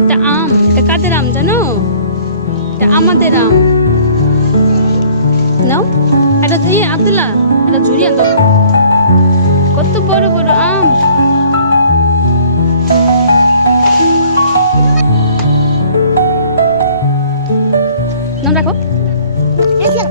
এটা আম, এটা কাদের আম জানো? এটা আমাদের আম। নাও, এটা দিয়ে আব্দুল্লাহ, এটা ঝুড়ি আনতো। কত বড় বড় আম। নাম রাখো। ওই যে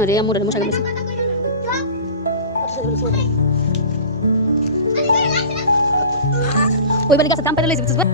আরে আমার মশা কামড়েছে। ওই বাড়ি গাছে দাম পেরে লইছি বুঝছিস?